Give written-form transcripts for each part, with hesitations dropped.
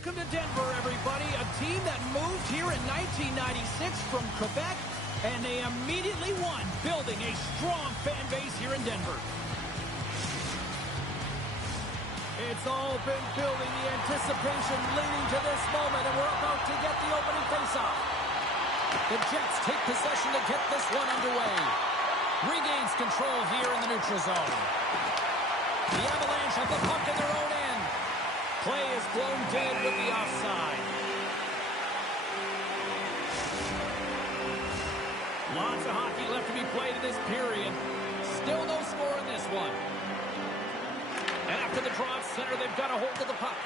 Welcome to Denver, everybody. A team that moved here in 1996 from Quebec, and they immediately won, building a strong fan base here in Denver. It's all been building, the anticipation leading to this moment, and we're about to get the opening faceoff. The Jets take possession to get this one underway. Regains control here in the neutral zone. The Avalanche have the puck in their own end. Play is blown dead with the offside. Lots of hockey left to be played in this period. Still no score in this one. And after the draw at center, they've got a hold of the puck.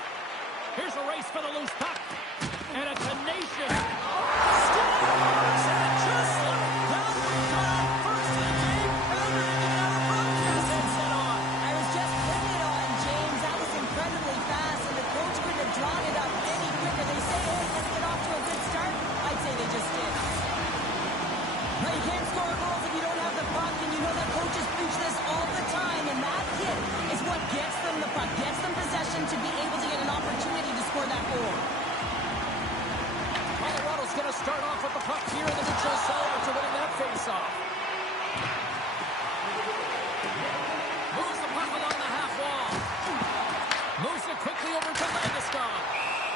Here's a race for the loose puck. And a tenacious scores, and it just slipped down the top. First of the game, ever in our broadcast headset on. I was just putting it on, James. That was incredibly fast, and the coach couldn't have drawn it up any quicker. They say, hey, let's get off to a good start. I'd say they just did. Now, you can't score goals if you don't have the puck, and you know that coaches preach this all the time, and that hit is what gets them the puck, gets them possession to be able to get an opportunity to score that goal. Colorado's going to start off with the puck here in the neutral zone after winning that faceoff. Moves the puck along the half wall. Moves it quickly over to Landeskog.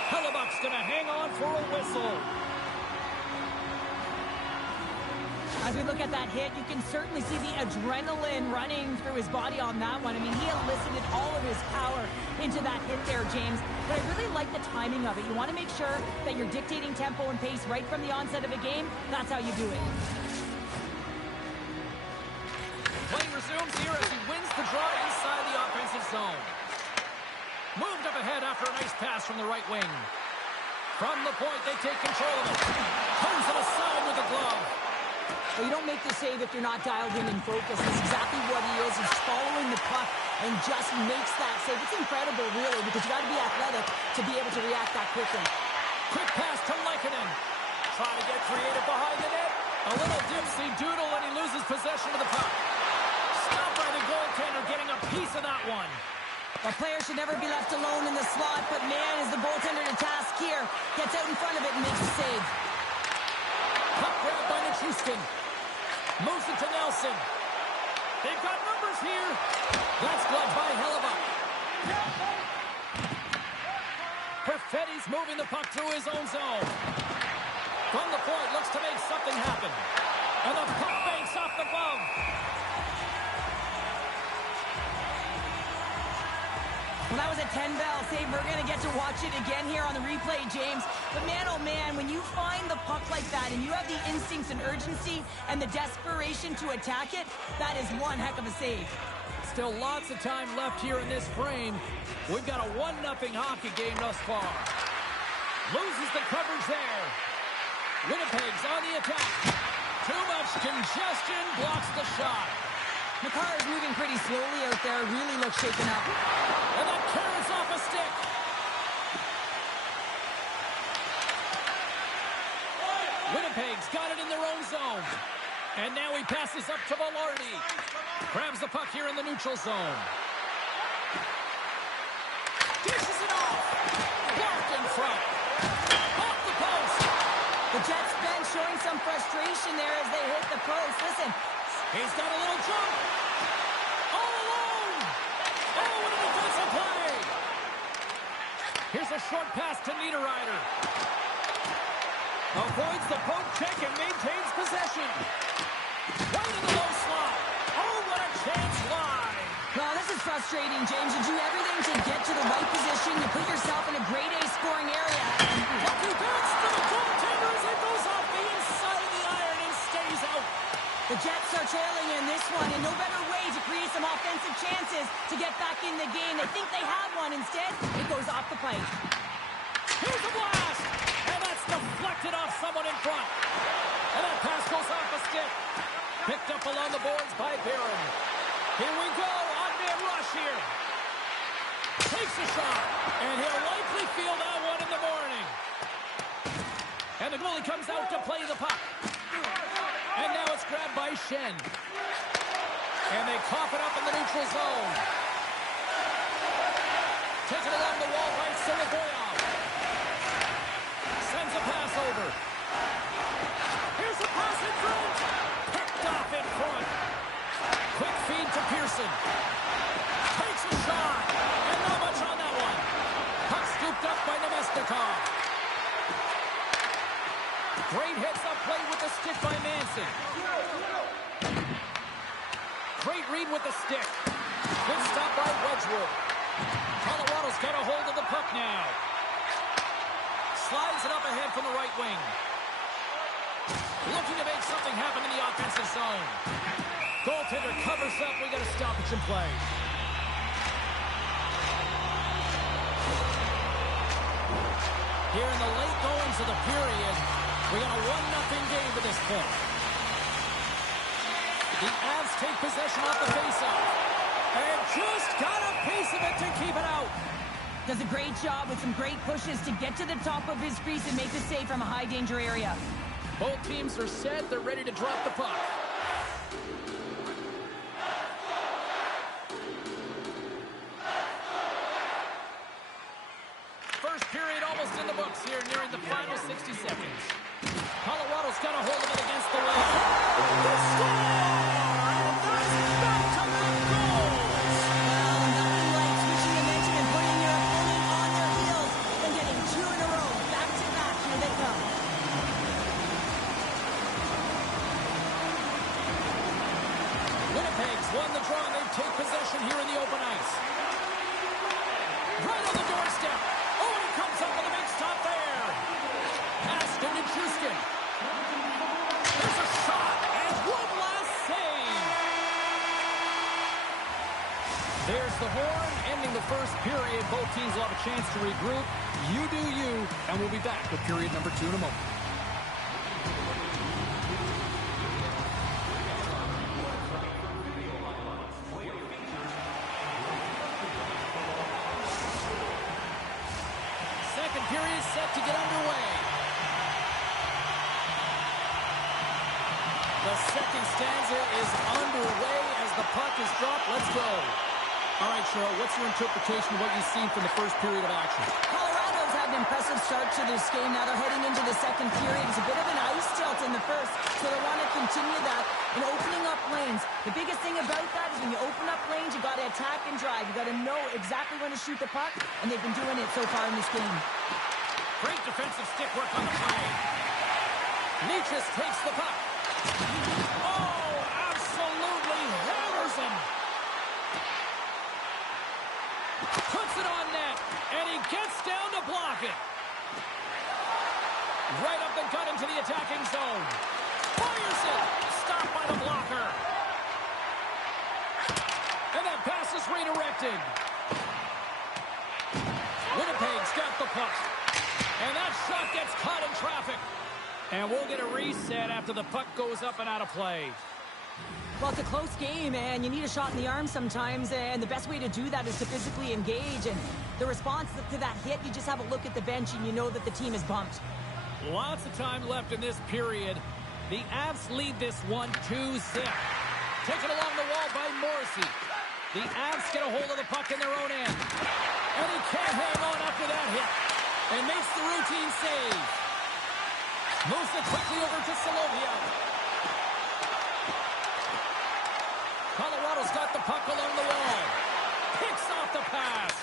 Hellebuck's going to hang on for a whistle. As we look at that hit, you can certainly see the adrenaline running through his body on that one. I mean, he elicited all of his power into that hit there, James. But I really like the timing of it. You want to make sure that you're dictating tempo and pace right from the onset of a game. That's how you do it. Play resumes here as he wins the draw inside the offensive zone. Moved up ahead after a nice pass from the right wing. From the point, they take control of it. Turns it aside with the glove. Well, you don't make the save if you're not dialed in and focused. That's exactly what he is. He's following the puck and just makes that save. It's incredible, really, because you got to be athletic to be able to react that quickly. Quick pass to Lehkonen. Trying to get creative behind the net. A little dipsy doodle, and he loses possession of the puck. Stopped by the goaltender, getting a piece of that one. A player should never be left alone in the slot, but man, is the goaltender to task here. Gets out in front of it and makes the save. Puck grabbed by Nichushkin. Moves it to Nelson. They've got numbers here. That's gloved by Hellebuyck. Perfetti's moving the puck through his own zone. From the point, looks to make something happen. And the puck banks off the glove. Well, that was a 10-bell save. We're going to get to watch it again here on the replay, James. But man, oh man, when you find the puck like that and you have the instincts and urgency and the desperation to attack it, that is one heck of a save. Still lots of time left here in this frame. We've got a 1-0 hockey game thus far. Loses the coverage there. Winnipeg's on the attack. Too much congestion, blocks the shot. Makar is moving pretty slowly out there, really looks shaken up. And that carries off a stick. Winnipeg's got it in their own zone. And now he passes up to Velarde. Grabs the puck here in the neutral zone. Dishes it off. Blocked in front. Off the post. The Jets bench showing some frustration there as they hit the post. Listen. He's got a little jump. All alone. Oh, what a defensive play. Here's a short pass to Niederreiter. Avoids the poke check and maintains possession. Right in the low slot. Oh, what a chance live. Well, this is frustrating, James. You do everything to get to the right position. You put yourself in a grade A scoring area. Lucky bounce to the goaltender as it goes off the inside of the iron and stays out. The Jets are trailing in this one, and no better way to create some offensive chances to get back in the game. They think they have one. Instead, it goes off the pipe. Here's a blast, and that's deflected off someone in front. And that pass goes off a stick. Picked up along the boards by Barron. Here we go, on-man rush here. Takes a shot, and he'll likely feel that one in the morning. And the goalie comes out to play the puck. And now it's grabbed by Schenn. And they cough it up in the neutral zone. Taken along the wall by Solovyov. sends a pass over. Here's a pass in front. Picked off in front. Quick feed to Pearson. Takes a shot. And not much on that one. Puck scooped up by Nemestikov. Great heads-up play with the stick by Manson. Great read with the stick. Good stop by Wedgwood. Colorado's got a hold of the puck now. Slides it up ahead from the right wing. Looking to make something happen in the offensive zone. Goaltender covers up. We got a stoppage in play. Here in the late goings of the period, we got a 1-0 game to this point. The Avs take possession off the faceoff. And just got a piece of it to keep it out. Does a great job with some great pushes to get to the top of his crease and make the save from a high-danger area. Both teams are set. They're ready to drop the puck. First period almost in the books here, nearing the final 60 seconds. Colorado's got a hold of it against the wall. The score! And that's back-to-back goals! Well, nothing like switching dimension and putting your opponent on their heels and getting 2 in a row. Back-to-back, here they come. Winnipeg's won the draw, and they take possession here in the open ice. Right on the doorstep. Oh, and he comes up with a big stop there. Pass to Nichushkin. There's a shot, and one last save. There's the horn, ending the first period. Both teams will have a chance to regroup. You do you, and we'll be back with period number 2 in a moment. Second period set to get underway. The second stanza is underway as the puck is dropped. Let's go. All right, Cheryl, what's your interpretation of what you've seen from the first period of action? Colorado's had an impressive start to this game. Now they're heading into the second period. It's a bit of an ice tilt in the first, so they want to continue that and opening up lanes. The biggest thing about that is when you open up lanes, you got to attack and drive. You got to know exactly when to shoot the puck, and they've been doing it so far in this game. Great defensive stick work on the play. Necas takes the puck. Oh, absolutely hammers him. Puts it on net, and he gets down to block it. Right up the gut into the attacking zone. Fires it. Stopped by the blocker. And that pass is redirected. Winnipeg's got the puck. And that shot gets caught in traffic. And we'll get a reset after the puck goes up and out of play. Well, it's a close game, and you need a shot in the arm sometimes, and the best way to do that is to physically engage. And the response to that hit, you just have a look at the bench, and you know that the team is bumped. Lots of time left in this period. The Avs lead this one 2-0. Taken along the wall by Morrissey. The Avs get a hold of the puck in their own end. And he can't hang on after that hit. And makes the routine save. Moves it quickly over to Solovyov. Colorado's got the puck along the wall. Picks off the pass.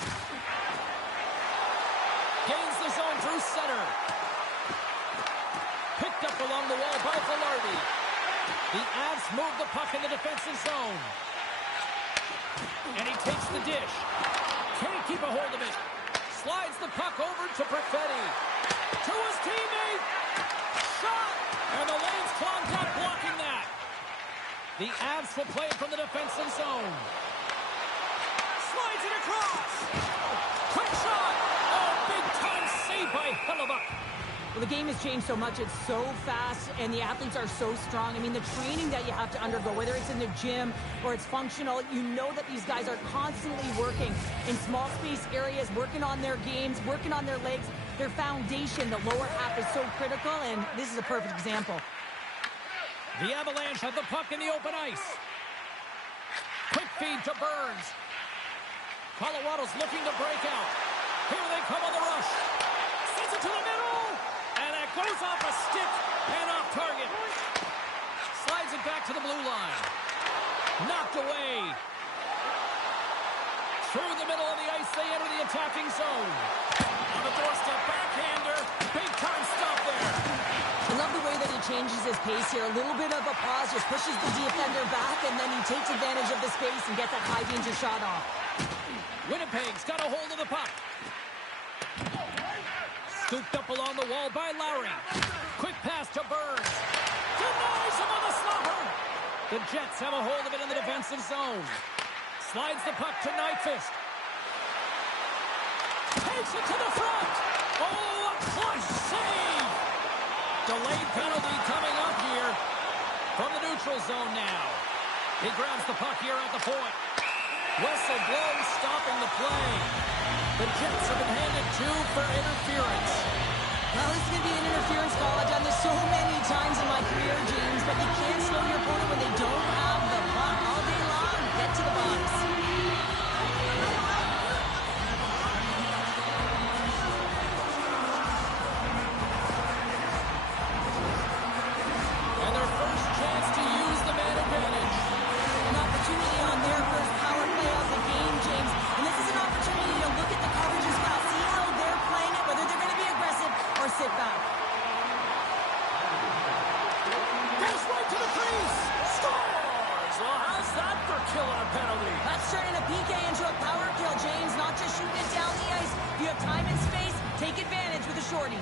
Gains the zone through center. Picked up along the wall by Velarde. The Avs move the puck in the defensive zone. And he takes the dish. Can't keep a hold of it. Slides the puck over to Perfetti. To his teammate. Shot! And the lane's clogged up, blocking that. The Avs will play it from the defensive zone. Slides it across. Quick shot. Oh, big-time save by Hellebuyck. Well, the game has changed so much. It's so fast, and the athletes are so strong. I mean, the training that you have to undergo, whether it's in the gym or it's functional, you know that these guys are constantly working in small space areas, working on their games, working on their legs. Their foundation, the lower half, is so critical, and this is a perfect example. The Avalanche have the puck in the open ice. Quick feed to Burns. Colorado's looking to break out. Here they come on the rush. Sends it to the middle. And Goes off a stick and off target. Slides it back to the blue line. Knocked away. Through the middle of the ice, they enter the attacking zone. On the doorstep, backhander. Big time stop there. I love the way that he changes his pace here. A little bit of a pause, just pushes the defender back, and then he takes advantage of the space and gets that high-danger shot off. Winnipeg's got a hold of the puck. Scooped up along the wall by Lowry. Quick pass to Burns. Denies him on the slapper. The Jets have a hold of it in the defensive zone. Slides the puck to Nyquist. Takes it to the front. Oh, a clutch save. Delayed penalty coming up here from the neutral zone now. He grabs the puck here at the point. Whistle blows, stopping the play. The Jets have been handed 2 for interference. Well, this is going to be an interference call. I've done this so many times in my career, James, but you can't slow your opponent when they don't have the puck. All day long, get to the box. And their first chance to use the man advantage. An opportunity on their first power play of the game, James. And this is an opportunity to look at the coverage as well. See how they're playing it, whether they're going to be aggressive or sit back. Pass right to the crease. Scores! Well, how's that for killing a penalty? That's turning a PK into a power kill, James. Not just shooting it down the ice. If you have time and space, take advantage with a shorty.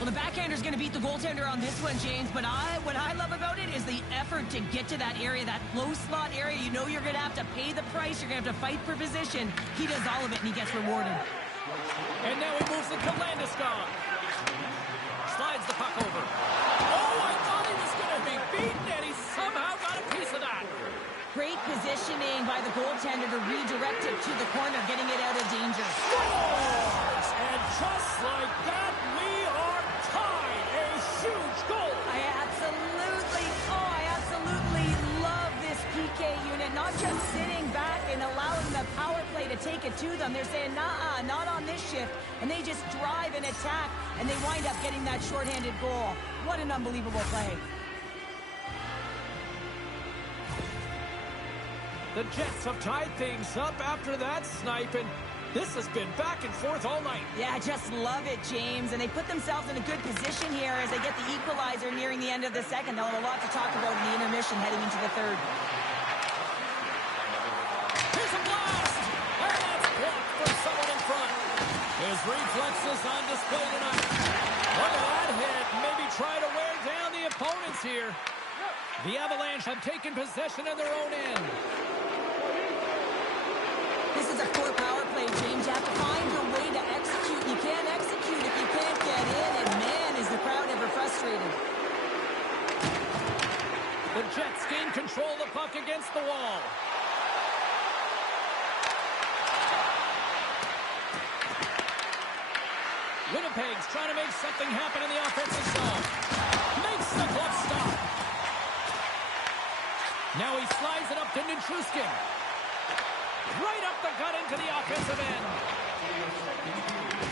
Well, the backhander's going to beat the goaltender on this one, James, but what I love about it is the effort to get to that area, that low slot area. You know you're going to have to pay the price. You're going to have to fight for position. He does all of it, and he gets rewarded. And now he moves it to Landeskog. Slides the puck over. Oh, I thought he was going to be beaten, and he somehow got a piece of that. Great positioning by the goaltender to redirect it to the corner, getting it out of danger. Scores! And just like that, we are tied. A huge goal. I absolutely love this PK unit. Not just sitting back and allowing the power play to take it to them. They're saying, nah, not on this shift. And they just drive and attack, and they wind up getting that shorthanded goal. What an unbelievable play. The Jets have tied things up after that snipe, and this has been back and forth all night. Yeah, just love it, James. And they put themselves in a good position here as they get the equalizer nearing the end of the second. They'll have a lot to talk about in the intermission heading into the third. Here's a blast! And that's blocked from someone in front. His reflexes on display tonight. Look at that hit. Maybe try to wear down the opponents here. The Avalanche have taken possession of their own end. This is a core power play, James. You have to find your way to execute. You can't execute if you can't get in, and man, is the crowd ever frustrated. The Jets gain control of the puck against the wall. Winnipeg's trying to make something happen in the offensive zone. Makes the glove stop. Now he slides it up to Nichushkin. Right up the gut into the offensive end.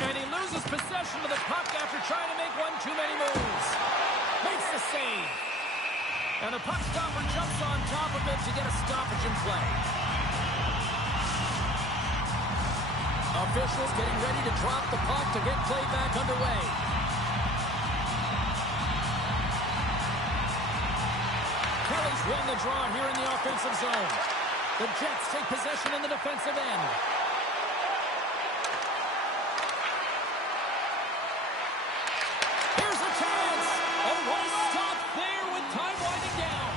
And he loses possession of the puck after trying to make one too many moves. Makes the save. And the puck stopper jumps on top of it to get a stoppage in play. Officials getting ready to drop the puck to get play back underway. Kelly's won the draw here in the offensive zone. The Jets take possession in the defensive end. Here's a chance. Oh, what a stop there with time winding down.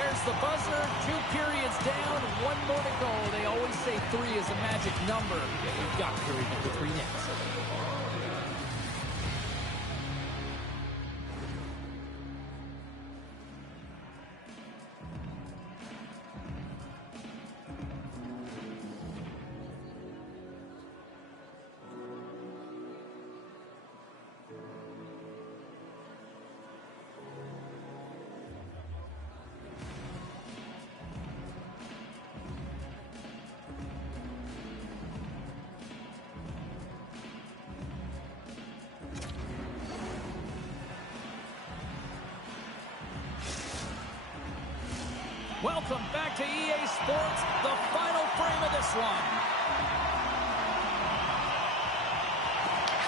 There's the buzzer. 2 periods down. 1 more to go. They always say 3 is a magic number. Yeah, we've got period number 3 next. Welcome back to EA Sports, the final frame of this one.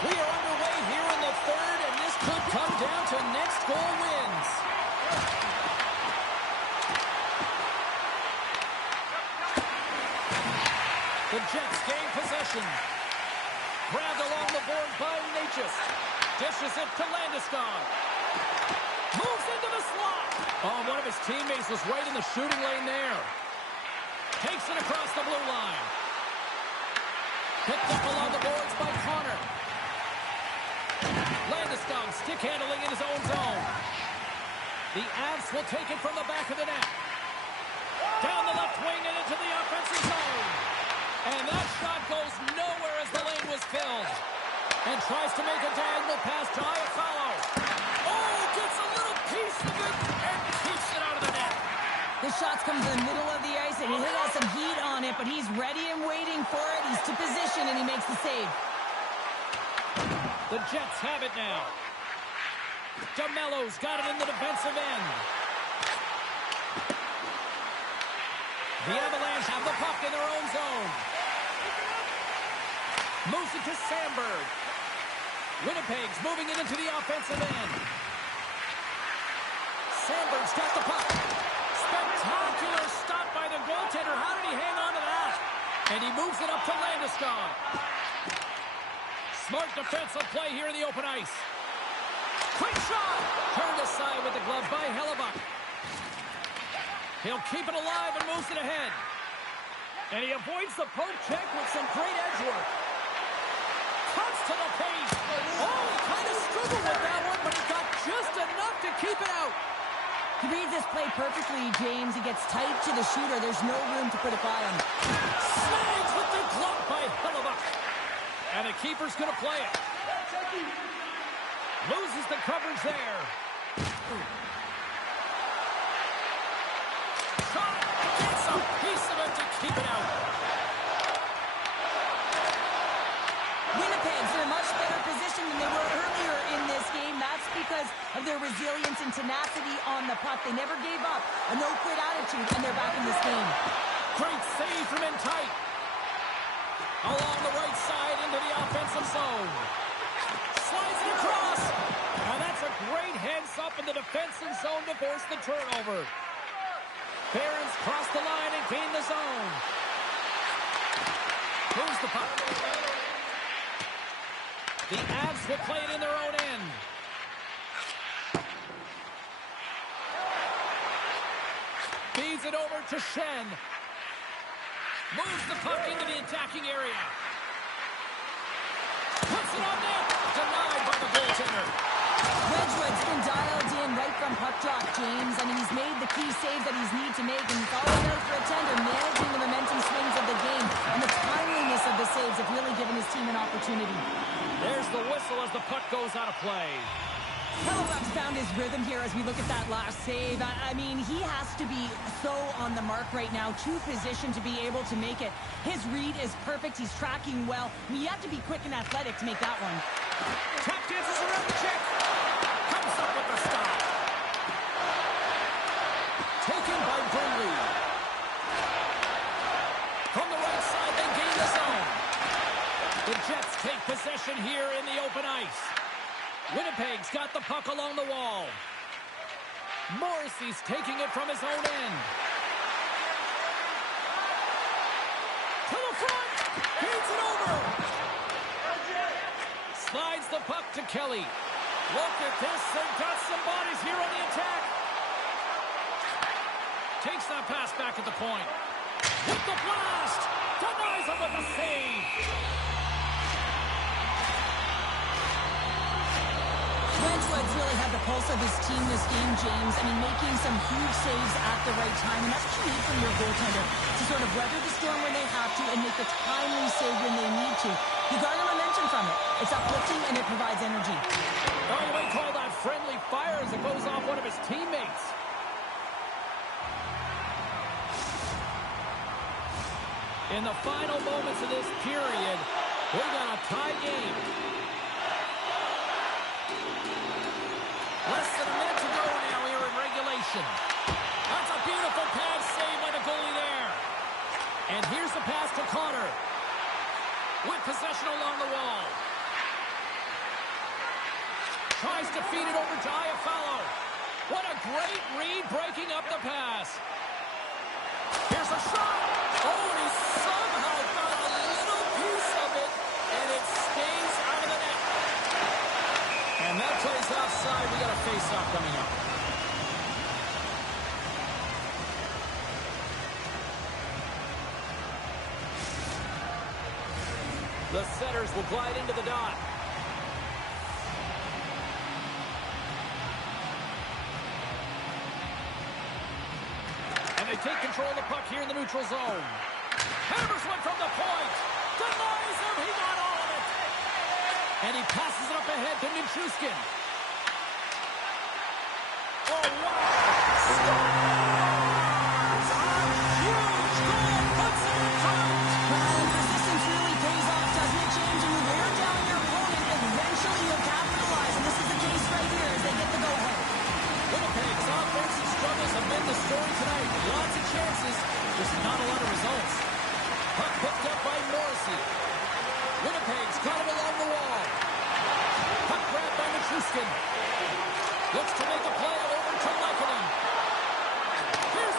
We are underway here in the third, and this could come down to next goal wins. The Jets gain possession. Grabbed along the board by Natchez. Dishes it to Landeskog. Moves into the slot. Oh, one of his teammates was right in the shooting lane there. Takes it across the blue line. Picked up along the boards by Connor. Landeskog stick handling in his own zone. The Avs will take it from the back of the net. Down the left wing and into the offensive zone. And that shot goes nowhere as the lane was filled. And tries to make a diagonal pass to Iafallo. Oh, gets a little piece of it and keeps it out of the net. The shots come to the middle of the ice, and he has some heat on it, but he's ready and waiting for it. He's to position, and he makes the save. The Jets have it now. DeMello's got it in the defensive end. The Avalanche have the puck in their own zone. Moves it to Sandberg. Winnipeg's moving it into the offensive end. Sandberg's got the puck. Spectacular stop by the goaltender. How did he hang on to that? And he moves it up to Landeskog. Smart defensive play here in the open ice. Quick shot! Turned aside with the glove by Hellebuyck. He'll keep it alive and moves it ahead. And he avoids the poke check with some great edge work. Cuts to the paint. Oh, he kind of struggled with that one, but he got just enough to keep it out. He reads this play perfectly, James. He gets tight to the shooter. There's no room to put it by him. Snags with the glove by Hellebuyck. And the keeper's going to play it. Loses the coverage there. Shot. Gets a piece of it to keep it out. Winnipeg's in a much better position than they were earlier in this game. That's because of their resilience and tenacity on the puck. They never gave up. A no-quit attitude, and they're back in this game. Great save from in tight. Along the right side into the offensive zone. Slides it across. And that's a great heads-up in the defensive zone to force the turnover. Barons cross the line and gain the zone. Moves the puck. The Avs will play it in their own end. Feeds it over to Shen. Moves the puck into the attacking area. Puts it on net. Denied by the goaltender. Wedgwood's been dialed in right from puck drop, James. I mean, he's made the key saves that he's needed to make, and he's always out for a tender, managing the momentum swings of the game. And the timeliness of the saves have really given his team an opportunity. There's the whistle as the puck goes out of play. Hellebuyck's found his rhythm here as we look at that last save. I mean, he has to be so on the mark right now, to position to be able to make it. His read is perfect. He's tracking well. I mean, you have to be quick and athletic to make that one. Tap dances around the check. Comes up with the stop. Taken by Burnley. From the right side, they gain the zone. The Jets take possession here in the open ice. Winnipeg's got the puck along the wall. Morrissey's taking it from his own end. To the front. Feeds it over. Slides the puck to Kelly. Look at this. They've got some bodies here on the attack. Takes that pass back at the point. With the blast. Denies him with the save. Wedgwood's really had the pulse of his team this game, James. I mean, making some huge saves at the right time. And that's what you need from your goaltender, to sort of weather the storm when they have to and make a timely save when they need to. You garner momentum from it. It's uplifting and it provides energy. Oh, you might call that friendly fire as it goes off one of his teammates. In the final moments of this period, we got a tie game. Less than a minute to go now here in regulation. That's a beautiful pass save tries to feed it over to Iafallo. What a great read breaking up the pass. Here's a shot. Oh, and he somehow got a little piece of it, and it stays out of the net. And that plays offside. We got a face-off coming up. The setters will glide into the dot. And they take control of the puck here in the neutral zone. Hammers one from the point. Denies him. He got all of it. And he passes it up ahead to Nichushkin. Oh, wow. Scores! A huge goal puts it in front. Well, resistance really pays off, doesn't it, James? When you wear down your opponent, eventually you'll capitalize. And this is the case right here as they get the go-ahead. Winnipeg's offensive struggles have been the story tonight. Lots of chances, just not a lot of results. Puck picked up by Morrissey. Winnipeg's got him along the wall. Puck grabbed by Nichushkin. Looks to make a play over to Lehkonen. Here's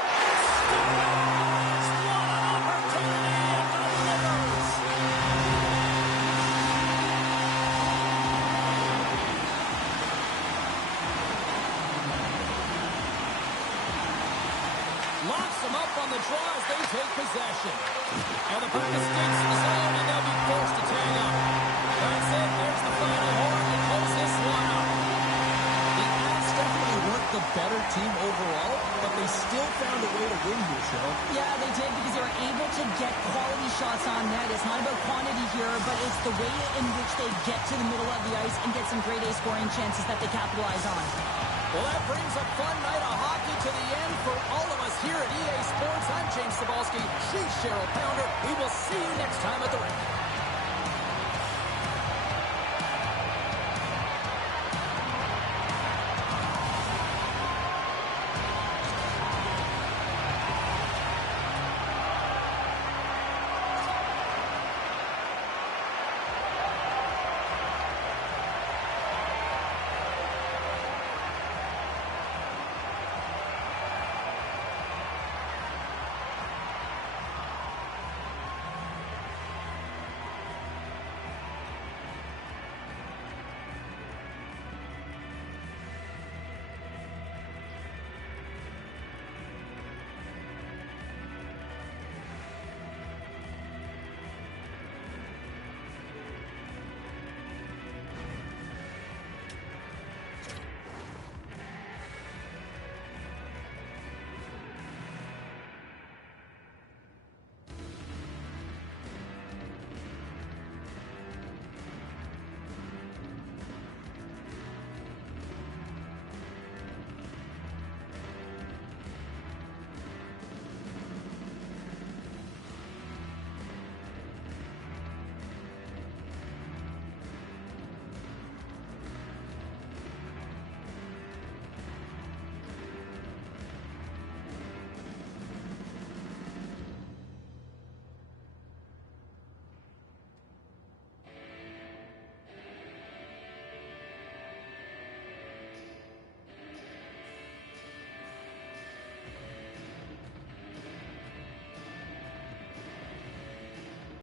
Stevens. What an opportunity and delivers. Locks them up on the draw as they take possession. And the puck escapes the zone, and they'll be forced to tag up. That's it. There's the final horn to close this one up. The Avs definitely weren't the better team overall, but they still found a way to win here, Cheryl. Yeah, they did because they were able to get quality shots on net. It's not about quantity here, but it's the way in which they get to the middle of the ice and get some grade A scoring chances that they capitalize on. Well, that brings a fun night of hockey to the end for all of us here at EA Sports. I'm James Cybulski. She's Cheryl Pounder. We will see you next time at the rink.